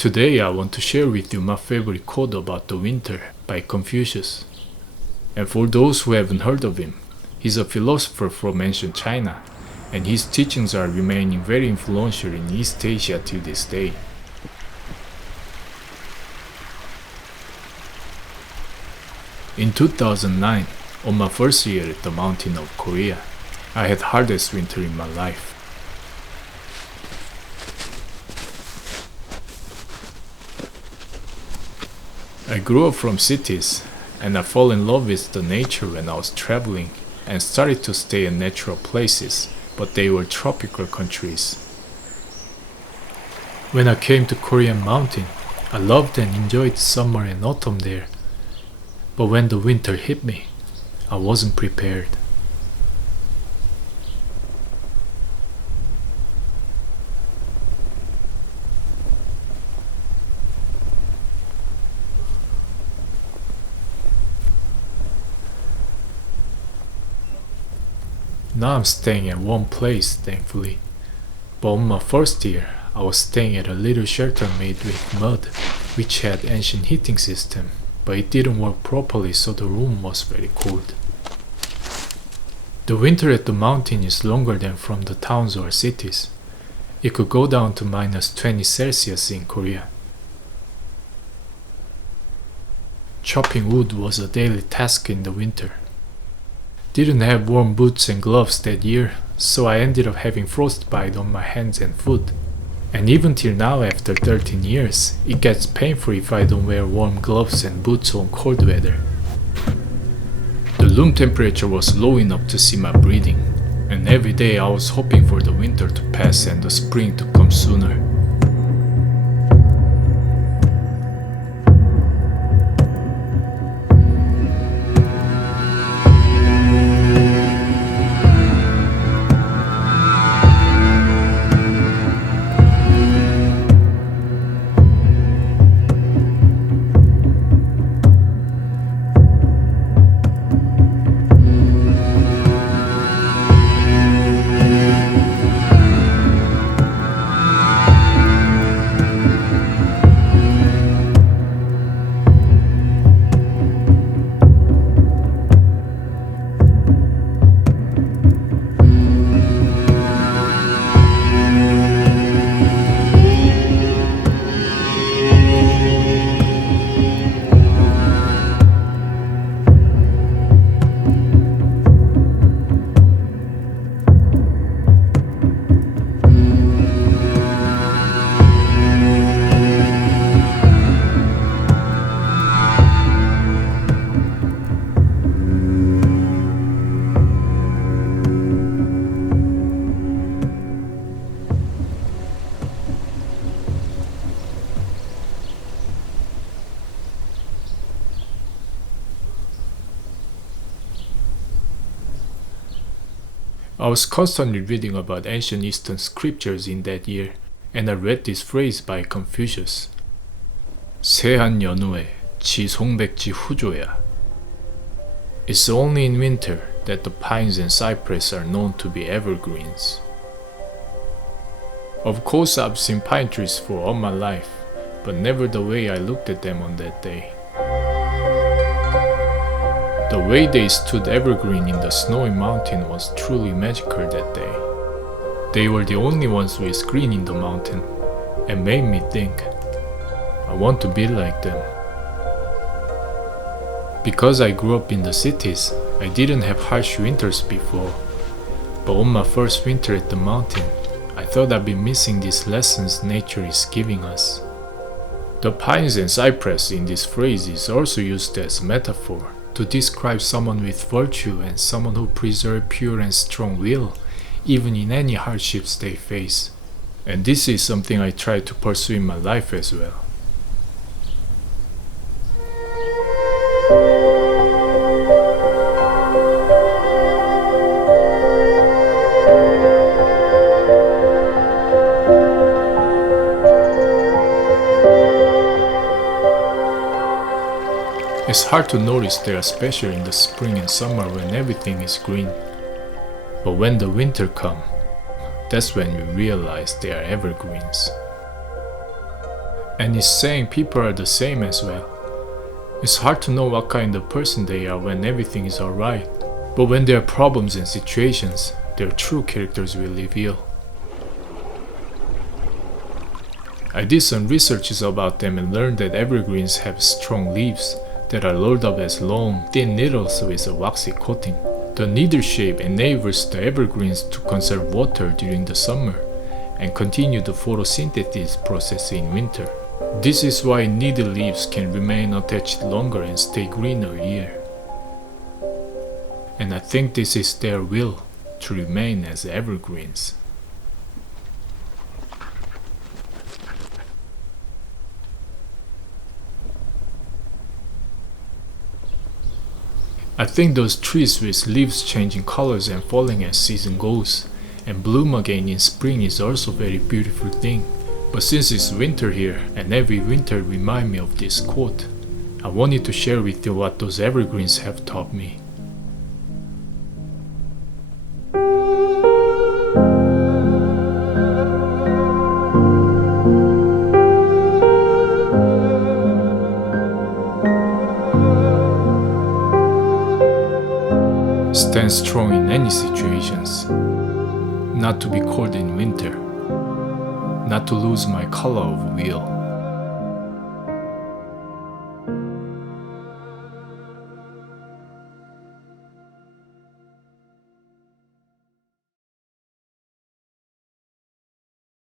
Today I want to share with you my favorite quote about the winter by Confucius. And for those who haven't heard of him, he's a philosopher from ancient China, and his teachings are remaining very influential in East Asia till this day. In 2009, on my first year at the mountain of Korea, I had hardest winter in my life. I grew up from cities, and I fell in love with the nature when I was traveling and started to stay in natural places, but they were tropical countries. When I came to Korean mountain, I loved and enjoyed summer and autumn there. But when the winter hit me, I wasn't prepared. Now I'm staying at one place, thankfully. But on my first year, I was staying at a little shelter made with mud, which had ancient heating system, but it didn't work properly, so the room was very cold. The winter at the mountain is longer than from the towns or cities. It could go down to -20 Celsius in Korea. Chopping wood was a daily task in the winter. Didn't have warm boots and gloves that year, so I ended up having frostbite on my hands and foot. And even till now, after 13 years, it gets painful if I don't wear warm gloves and boots on cold weather. The room temperature was low enough to see my breathing, and every day I was hoping for the winter to pass and the spring to come sooner. I was constantly reading about ancient Eastern scriptures in that year, and I read this phrase by Confucius. 세한 연후에 지송백지 후조야. It's only in winter that the pines and cypress are known to be evergreens. Of course, I've seen pine trees for all my life, but never the way I looked at them on that day. The way they stood evergreen in the snowy mountain was truly magical that day. They were the only ones with green in the mountain, and made me think, I want to be like them. Because I grew up in the cities, I didn't have harsh winters before, but on my first winter at the mountain, I thought I'd be missing these lessons nature is giving us. The pines and cypress in this phrase is also used as a metaphor to describe someone with virtue and someone who preserves pure and strong will, even in any hardships they face. And this is something I try to pursue in my life as well. It's hard to notice they are special in the spring and summer when everything is green. But when the winter comes, that's when we realize they are evergreens. And it's saying people are the same as well. It's hard to know what kind of person they are when everything is alright, but when there are problems and situations, their true characters will reveal. I did some researches about them and learned that evergreens have strong leaves that are rolled up as long, thin needles with a waxy coating. The needle shape enables the evergreens to conserve water during the summer and continue the photosynthesis process in winter. This is why needle leaves can remain attached longer and stay green all year. And I think this is their will to remain as evergreens. I think those trees with leaves changing colors and falling as season goes and bloom again in spring is also a very beautiful thing. But since it's winter here and every winter remind me of this quote, I wanted to share with you what those evergreens have taught me. Stand strong in any situations. Not to be cold in winter. Not to lose my color of will.